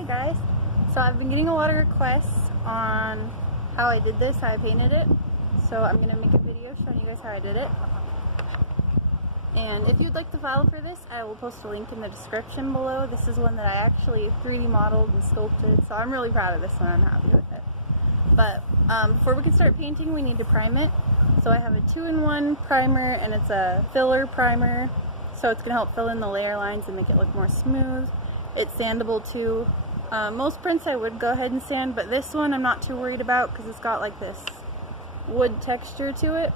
Hey guys, so I've been getting a lot of requests on how I did this, how I painted it. So I'm going to make a video showing you guys how I did it. And if you'd like the file for this, I will post a link in the description below. This is one that I actually 3D modeled and sculpted, so I'm really proud of this one. I'm happy with it. But before we can start painting, we need to prime it. So I have a 2-in-1 primer, and it's a filler primer. So it's going to help fill in the layer lines and make it look more smooth. It's sandable too. Most prints I would go ahead and sand, but this one I'm not too worried about because it's got like this wood texture to it.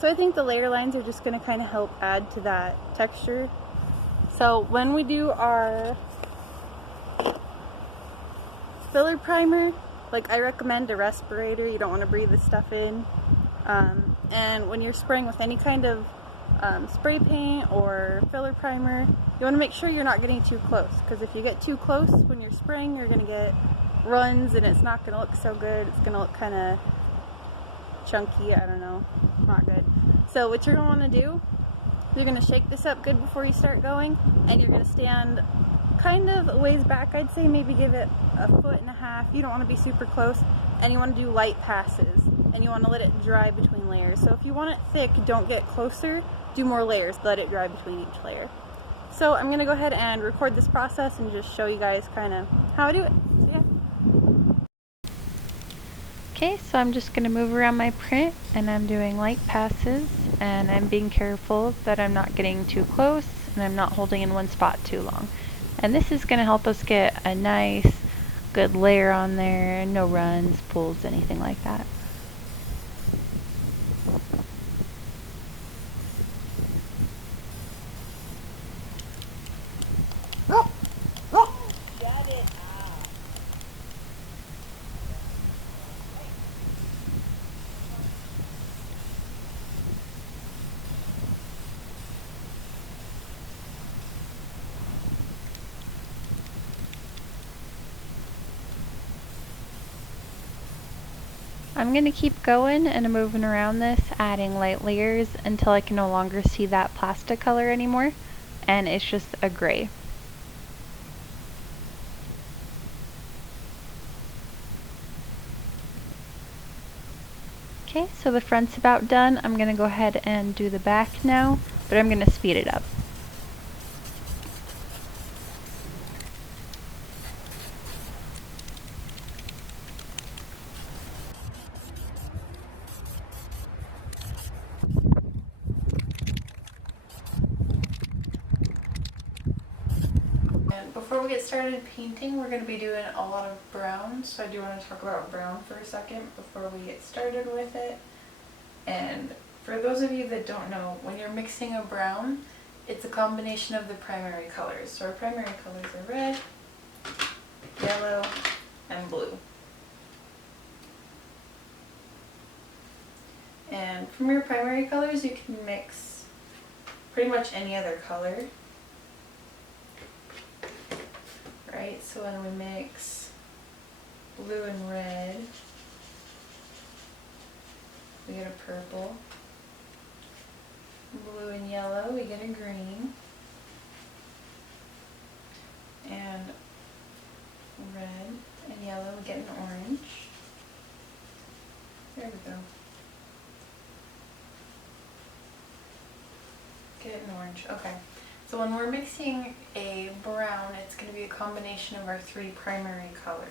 So I think the layer lines are just going to kind of help add to that texture. So when we do our filler primer, like I recommend a respirator. You don't want to breathe this stuff in. And when you're spraying with any kind of spray paint or filler primer, you want to make sure you're not getting too close, because if you get too close when you're spraying, you're going to get runs and it's not going to look so good. It's going to look kind of chunky, I don't know, not good. So what you're going to want to do, you're going to shake this up good before you start going, and you're going to stand kind of a ways back. I'd say maybe give it 1.5 feet. You don't want to be super close, and you want to do light passes, and you want to let it dry between layers. So if you want it thick, don't get closer, do more layers, let it dry between each layer. So I'm going to go ahead and record this process and just show you guys kind of how I do it. So yeah. Okay, so I'm just going to move around my print, and I'm doing light passes, and I'm being careful that I'm not getting too close and I'm not holding in one spot too long. And this is going to help us get a nice good layer on there, no runs, pulls, anything like that. I'm going to keep going and moving around this, adding light layers until I can no longer see that plastic color anymore, and it's just a gray. Okay, so the front's about done. I'm going to go ahead and do the back now, but I'm going to speed it up. And before we get started painting, we're going to be doing a lot of brown, so I do want to talk about brown for a second before we get started with it. And for those of you that don't know, when you're mixing a brown, it's a combination of the primary colors. So our primary colors are red, yellow, and blue. And from your primary colors, you can mix pretty much any other color. Right, so when we mix blue and red, we get a purple. Blue and yellow, we get a green. And red and yellow, we get an orange. There we go. Get an orange, okay. So when we're mixing a brown, it's going to be a combination of our 3 primary colors.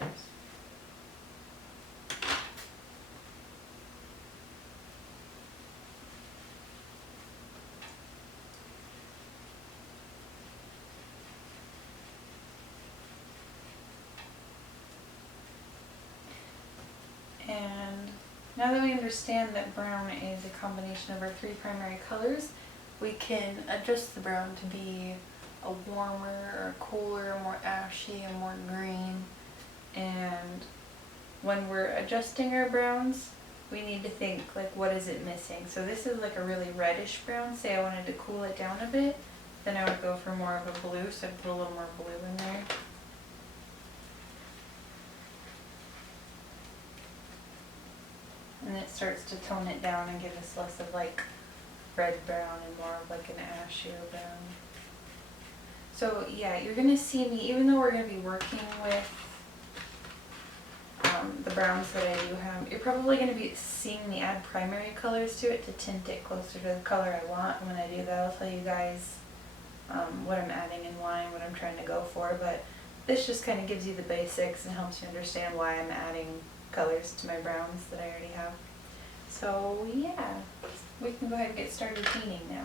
And now that we understand that brown is a combination of our 3 primary colors, we can adjust the brown to be a warmer or cooler, more ashy, and more green. And when we're adjusting our browns, we need to think, like, what is it missing? So this is like a really reddish brown. Say I wanted to cool it down a bit, then I would go for more of a blue, so I'd put a little more blue in there. And it starts to tone it down and give us less of like red brown and more of like an ashier brown. So yeah, you're going to see me, even though we're going to be working with the browns that I do have, you're probably going to be seeing me add primary colors to it to tint it closer to the color I want. When I do that, I'll tell you guys what I'm adding and why and what I'm trying to go for, but this just kind of gives you the basics and helps you understand why I'm adding colors to my browns that I already have. So yeah, we can go ahead and get started painting now.